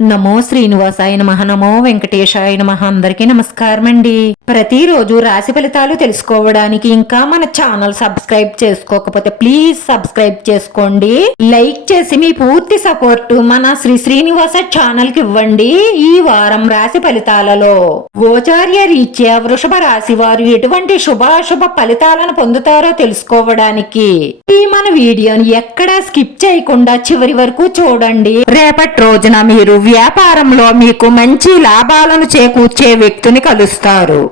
నమో శ్రీనివాసాయ నమః. నమో వెంకటేశాయ నమః. అందరికీ నమస్కారం అండి. ప్రతిరోజు రాశి ఫలితాలు తెలుసుకోవడానికి ఇంకా మన ఛానల్ సబ్స్క్రైబ్ చేసుకోకపోతే ప్లీజ్ సబ్స్క్రైబ్ చేసుకోండి. లైక్ చేసి మీ పూర్తి సపోర్ట్ మన శ్రీనివాస ఛానల్ కి ఇవ్వండి. ఈ వారం రాశి ఫలితాలలో గోచార్య రీత్యా వృషభ రాశి వారు ఎటువంటి శుభాశుభ ఫలితాలను పొందుతారో తెలుసుకోవడానికి ఈ మన వీడియోని ఎక్కడా స్కిప్ చేయకుండా చివరి వరకు చూడండి. రేపటి రోజున మీరు వ్యాపారంలో మీకు మంచి లాభాలను చేకూర్చే వ్యక్తిని కలుస్తారు.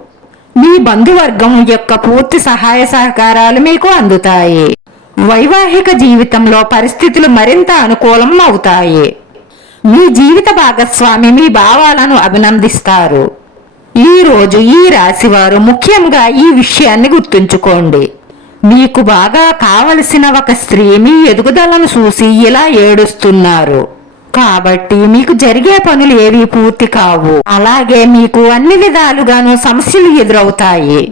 మీ బంధువర్గం యొక్క పూర్తి సహాయ సహకారాలు మీకు అందుతాయి. వైవాహిక జీవితంలో పరిస్థితులు మరింత అనుకూలం అవుతాయి. మీ జీవిత భాగస్వామి మీ భావాలను అభినందిస్తారు. ఈ రోజు ఈ రాశివారు ముఖ్యంగా ఈ విషయాన్ని గుర్తుంచుకోండి. మీకు బాగా కావలసిన ఒక స్త్రీ మీ ఎదుగుదలను చూసి ఇలా ఏడుస్తున్నారు. కాబట్టి మీకు జరిగే పనులు ఏవి పూర్తి కావు. అలాగే మీకు అన్ని విధాలుగాను సమస్యలు ఎదురవుతాయి.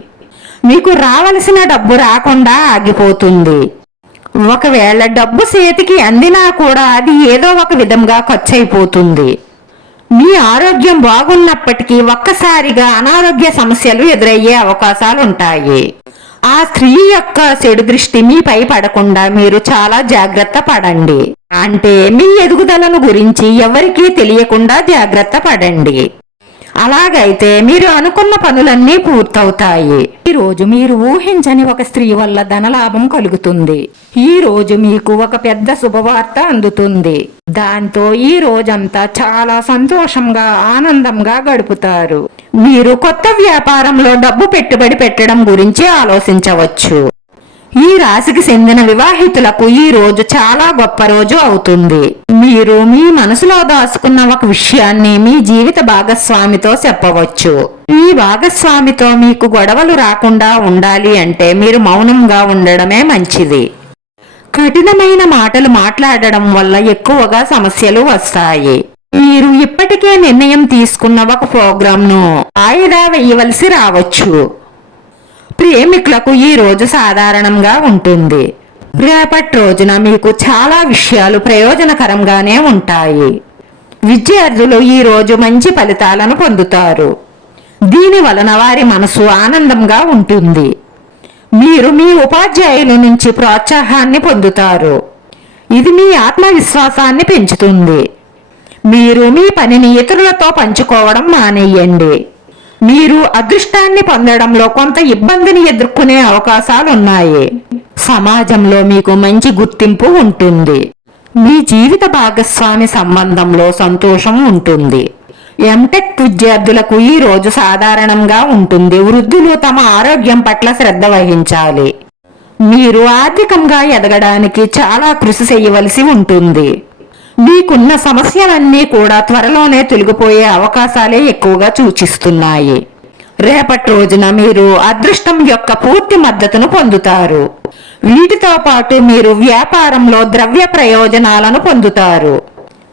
మీకు రావలసిన డబ్బు రాకుండా ఆగిపోతుంది. ఒకవేళ డబ్బు చేతికి అందినా కూడా అది ఏదో ఒక విధంగా ఖర్చు అయిపోతుంది. మీ ఆరోగ్యం బాగున్నప్పటికీ ఒక్కసారిగా అనారోగ్య సమస్యలు ఎదురయ్యే అవకాశాలు ఉంటాయి. ఆ స్త్రీ యొక్క చెడు దృష్టి మీపై పడకుండా మీరు చాలా జాగ్రత్త పడండి. అంటే మీ ఎదుగుదలను గురించి ఎవరికీ తెలియకుండా జాగ్రత్త పడండి. అలాగైతే మీరు అనుకున్న పనులన్నీ పూర్తవుతాయి. ఈ రోజు మీరు ఊహించని ఒక స్త్రీ వల్ల ధనలాభం కలుగుతుంది. ఈ రోజు మీకు ఒక పెద్ద శుభవార్త అందుతుంది. దాంతో ఈ రోజంతా చాలా సంతోషంగా ఆనందంగా గడుపుతారు. మీరు కొత్త వ్యాపారంలో డబ్బు పెట్టుబడి పెట్టడం గురించి ఆలోచించవచ్చు. ఈ రాశికి చెందిన వివాహితులకు ఈ రోజు చాలా గొప్ప రోజు అవుతుంది. మీరు మీ మనసులో దాచుకున్న ఒక విషయాన్ని మీ జీవిత భాగస్వామితో చెప్పవచ్చు. ఈ భాగస్వామితో మీకు గొడవలు రాకుండా ఉండాలి అంటే మీరు మౌనంగా ఉండడమే మంచిది. కఠినమైన మాటలు మాట్లాడడం వల్ల ఎక్కువగా సమస్యలు వస్తాయి. మీరు ఇప్పటికే నిర్ణయం తీసుకున్న ఒక ప్రోగ్రాంను వాయిదా వేయవలసి రావచ్చు. ప్రేమికులకు ఈ రోజు సాధారణంగా ఉంటుంది. రేపటి రోజున మీకు చాలా విషయాలు ప్రయోజనకరంగానే ఉంటాయి. విద్యార్థులు ఈ రోజు మంచి ఫలితాలను పొందుతారు. దీని వలన వారి మనసు ఆనందంగా ఉంటుంది. మీరు మీ ఉపాధ్యాయుల నుంచి ప్రోత్సాహాన్ని పొందుతారు. ఇది మీ ఆత్మవిశ్వాసాన్ని పెంచుతుంది. మీరు మీ పనిని ఇతరులతో పంచుకోవడం మానేయండి. మీరు అదృష్టాన్ని పొందడంలో కొంత ఇబ్బందిని ఎదుర్కొనే అవకాశాలున్నాయి. సమాజంలో మీకు మంచి గుర్తింపు ఉంటుంది. మీ జీవిత భాగస్వామి సంబంధంలో సంతోషం ఉంటుంది. ఎంటెక్ విద్యార్థులకు ఈ రోజు సాధారణంగా ఉంటుంది. వృద్ధులు తమ ఆరోగ్యం పట్ల శ్రద్ధ వహించాలి. మీరు ఆర్థికంగా ఎదగడానికి చాలా కృషి చేయవలసి ఉంటుంది. మీకున్న సమస్యలన్నీ కూడా త్వరలోనే తొలగిపోయే అవకాశాలే ఎక్కువగా సూచిస్తున్నాయి. రేపటి రోజున మీరు అదృష్టం యొక్క పూర్తి మద్దతును పొందుతారు. వీటితో పాటు మీరు వ్యాపారంలో ద్రవ్య ప్రయోజనాలను పొందుతారు.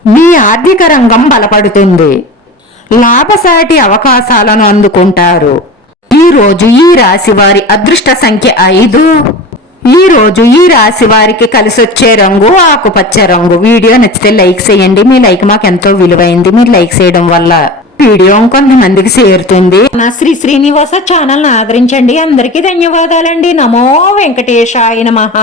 మీ ఆర్థిక రంగం బలపడుతుంది. లాభసాటి అవకాశాలను అందుకుంటారు. ఈ రోజు ఈ రాశి వారి అదృష్ట సంఖ్య 5. ఈ రోజు ఈ రాశి వారికి కలిసొచ్చే రంగు ఆకుపచ్చ రంగు. వీడియో నచ్చితే లైక్ చేయండి. మీ లైక్ మాకు ఎంతో విలువైంది. మీరు లైక్ చేయడం వల్ల వీడియో కొంతమందికి చేరుతుంది. నా శ్రీనివాస ఛానల్ ఆదరించండి. అందరికీ ధన్యవాదాలండి. నమో వెంకటేశాయ నమః.